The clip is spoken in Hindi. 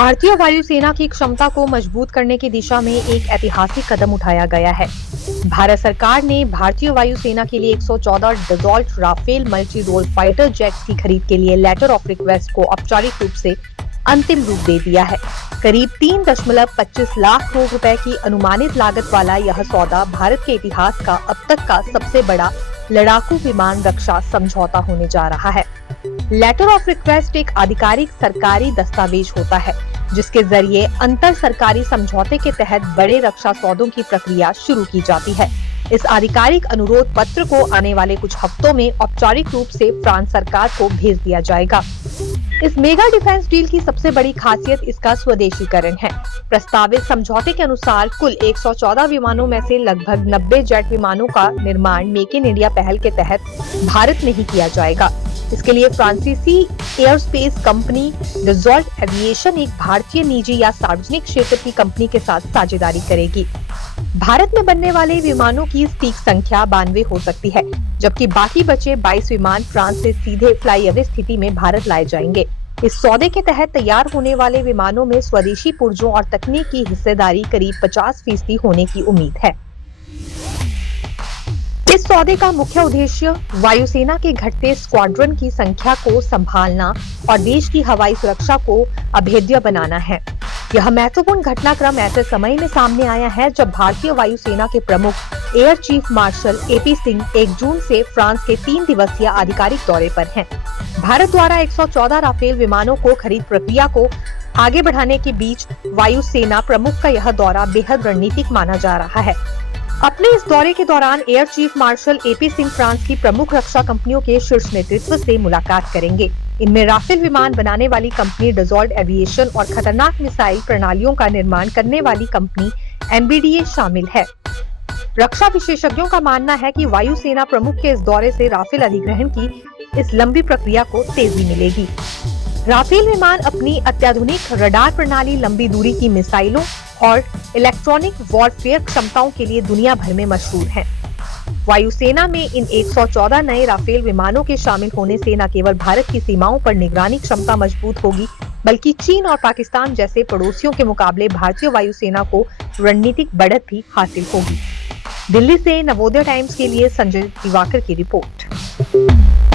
भारतीय वायुसेना की क्षमता को मजबूत करने की दिशा में एक ऐतिहासिक कदम उठाया गया है। भारत सरकार ने भारतीय वायुसेना के लिए 114 Dassault Rafale multi role fighter jet की खरीद के लिए लेटर ऑफ रिक्वेस्ट को औपचारिक रूप से अंतिम रूप दे दिया है। करीब 3.25 लाख करोड़ रुपए की अनुमानित लागत वाला यह सौदा भारत के इतिहास का अब तक का सबसे बड़ा लड़ाकू विमान रक्षा समझौता होने जा रहा है। लेटर ऑफ रिक्वेस्ट एक आधिकारिक सरकारी दस्तावेज होता है जिसके जरिए अंतर सरकारी समझौते के तहत बड़े रक्षा सौदों की प्रक्रिया शुरू की जाती है। इस आधिकारिक अनुरोध पत्र को आने वाले कुछ हफ्तों में औपचारिक रूप से फ्रांस सरकार को भेज दिया जाएगा। इस मेगा डिफेंस डील की सबसे बड़ी खासियत इसका स्वदेशीकरण है। प्रस्तावित समझौते के अनुसार कुल 114 विमानों में से लगभग 90 जेट विमानों का निर्माण मेक इन इंडिया पहल के तहत भारत में ही किया जाएगा। इसके लिए फ्रांसीसी एयरस्पेस कंपनी डसॉल्ट एविएशन एक भारतीय निजी या सार्वजनिक क्षेत्र की कंपनी के साथ साझेदारी करेगी। भारत में बनने वाले विमानों की सटीक संख्या 92 हो सकती है, जबकि बाकी बचे 22 विमान फ्रांस से सीधे फ्लाई अवे स्थिति में भारत लाए जाएंगे। इस सौदे के तहत तैयार होने वाले विमानों में स्वदेशी पुर्जों और तकनीक की हिस्सेदारी करीब 50% होने की उम्मीद है। इस सौदे का मुख्य उद्देश्य वायुसेना के घटते स्क्वाड्रन की संख्या को संभालना और देश की हवाई सुरक्षा को अभेद्य बनाना है। यह महत्वपूर्ण घटनाक्रम ऐसे समय में सामने आया है जब भारतीय वायुसेना के प्रमुख air chief marshal AP Singh 1 जून से फ्रांस के 3 दिवसीय आधिकारिक दौरे पर हैं। भारत द्वारा 114 राफेल विमानों को खरीद प्रक्रिया को आगे बढ़ाने के बीच वायुसेना प्रमुख का यह दौरा बेहद रणनीतिक माना जा रहा है। अपने इस दौरे के दौरान air chief marshal AP Singh France की प्रमुख रक्षा कंपनियों के शीर्ष नेतृत्व से मुलाकात करेंगे। इनमें राफेल विमान बनाने वाली कंपनी डसॉल्ट एविएशन और खतरनाक मिसाइल प्रणालियों का निर्माण करने वाली कंपनी एमबीडीए शामिल है। रक्षा विशेषज्ञों का मानना है कि वायुसेना प्रमुख के इस दौरे से राफेल अधिग्रहण की इस लंबी प्रक्रिया को तेजी मिलेगी। राफेल विमान अपनी अत्याधुनिक रडार प्रणाली, लंबी दूरी की मिसाइलों और इलेक्ट्रॉनिक वॉरफेयर क्षमताओं के लिए दुनिया भर में मशहूर हैं। वायुसेना में इन 114 नए राफेल विमानों के शामिल होने से न केवल भारत की सीमाओं पर निगरानी क्षमता मजबूत होगी, बल्कि चीन और पाकिस्तान जैसे पड़ोसियों के मुकाबले भारतीय वायुसेना को रणनीतिक बढ़त भी हासिल होगी। दिल्ली से नवोदय टाइम्स के लिए संजय दिवाकर की रिपोर्ट।